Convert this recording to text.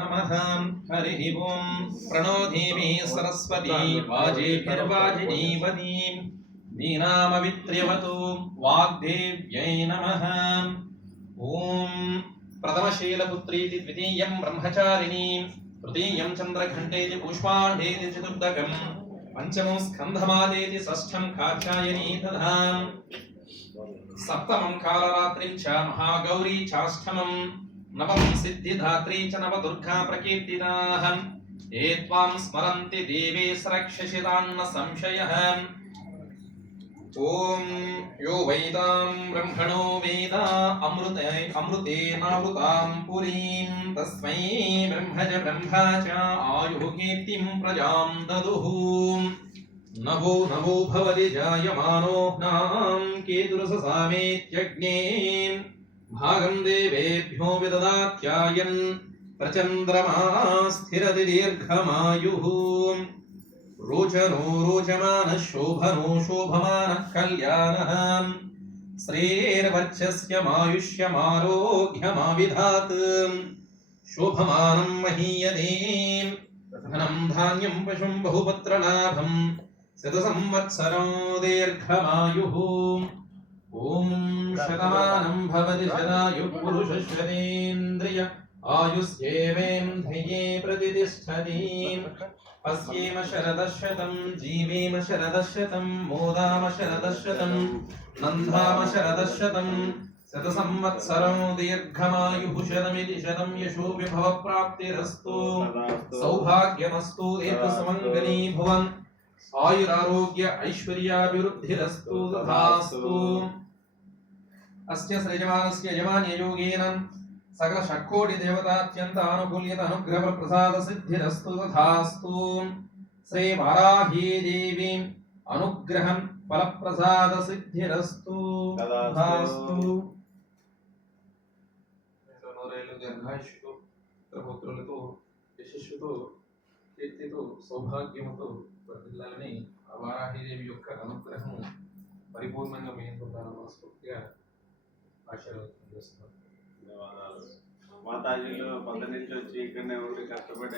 नमः हरिः ओं प्रणो देवी सरस्वती वाजेभिर्वाजिनीवतीं दीनामवित्र्यवतु वाग्देव्यै नमः ओं प्रथमशीलपुत्रीति द्वितीयं ब्रह्मचारिणी तृतीयं चन्द्रघण्टेति पुष्पाण्डेति चतुर्थकं पंचमं स्कन्धमादेति षष्ठं कात्यायनी तथा सप्तमं कालरात्रिं च महागौरी चाष्टमं नवम सिद्धिधात्री च नवदुर्गा प्रकीर्तिताः ये त्वां स्मरन्ति देवे सरक्षसितान्न संशयः ॐ यो वैदां ब्रह्मणो वेदा अमृतेनावृतां पुरीं तस्मै ब्रह्मज ब्रह्मा च आयुः कीर्तिं प्रजां ददुः नभो नभो भवति जायमानो नाम केतुरससामेत्यग्ने भागं देवेभ्यो विददात्यायन् प्रचन्द्रमा स्थिरति दीर्घमायुः रोचनो रोचमानः शोभनो शोभमानः कल्याणः श्रेर्वर्चस्यमायुष्यमारोग्यमाविधात् शोभमानं महीयते धनं धान्यं पशुं बहुपुत्रलाभं शतसंवत्सरो दीर्घमायुः ॐ शतमानं भवति शतायुः पुरुषश्वतेन्द्रिय आयुष्येवेन्द्रिये प्रतिष्ठति पश्येम शरदशतं जीवेम शरदशतं मोदाम शरदशतं नन्दाम शरदशतं शतसंवत्सरो दीर्घमायुः शतमिति शतं यशो विभवप्राप्तिरस्तु सौभाग्यमस्तु दीर्घसुमङ्गली भुवन् आयुरारोग्य ऐश्वर्याभिवृद्धिरस्तु तथास्तु अस्य सृजमानस्य यजमान्ययोगेन सकल षट्कोटि देवतात्यंत अनुकूल्यत अनुग्रह प्रसाद सिद्धिरस्तु तथास्तु श्री वाराही देवी अनुग्रह फल प्रसाद सिद्धिरस्तु तथास्तु నూరేళ్ళు దీర్ఘాయుష్తో పుత్రులతో యశస్సుతో కీర్తితో సౌభాగ్యముతో వర్ధిల్లాలని ఆ వారాహీదేవి యొక్క అనుగ్రహము పరిపూర్ణంగా మీ పొందాలని మనస్ఫూర్తిగా ఆశీర్వదం చేస్తున్నాను. మాతాజీలు 10 నుంచి వచ్చి ఇక్కడనే ఉండి కష్టపడి